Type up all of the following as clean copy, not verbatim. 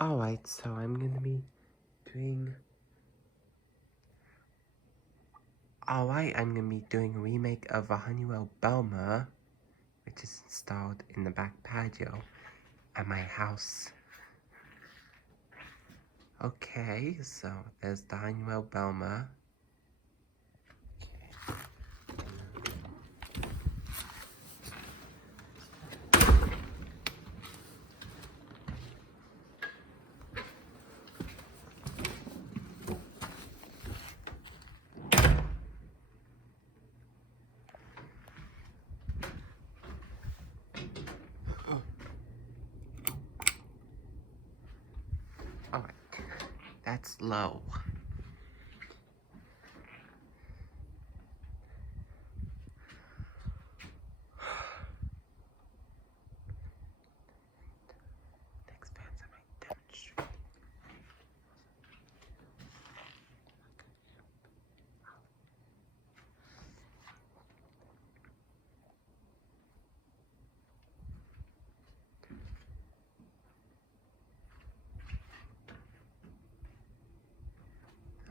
Alright, so I'm gonna be doing... a remake of a Honeywell Belmar, which is installed in the back patio at my house. Okay, so there's the Honeywell Belmar. Alright, that's low. Next fans I might demonstrate.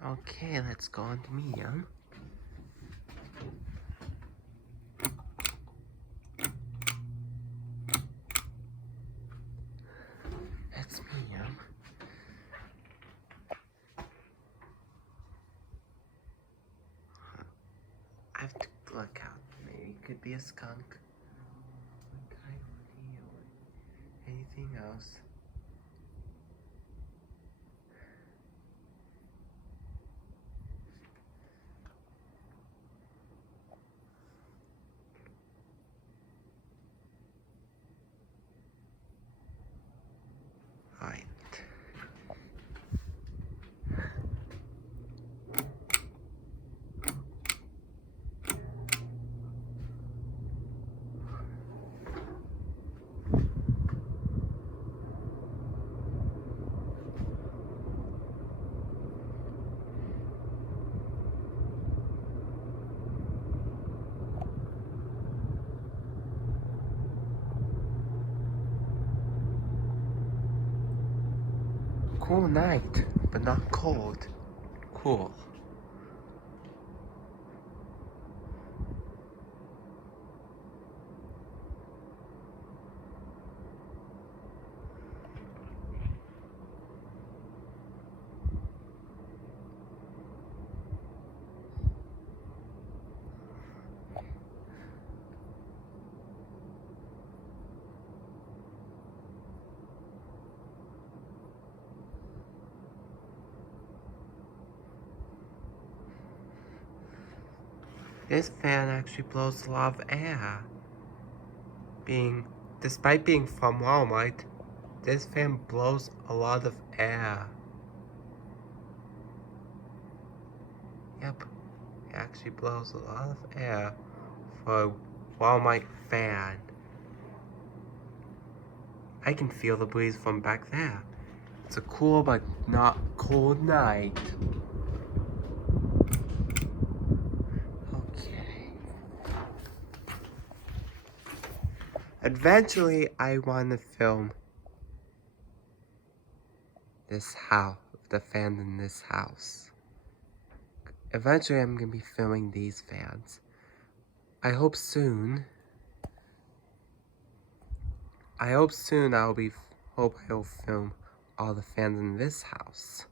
Okay, let's go on to medium. That's medium. I have to look out. Maybe it could be a skunk. Anything else? Alright. Cool night, but not cold. Cool. This fan actually blows a lot of air. Despite being from Walmart, this fan blows a lot of air. Yep, it actually blows a lot of air for a Walmart fan. I can feel the breeze from back there. It's a cool but not cold night. Eventually, I want to film this house, the fans in this house. Eventually, I'm going to be filming these fans. I hope soon I'll film all the fans in this house.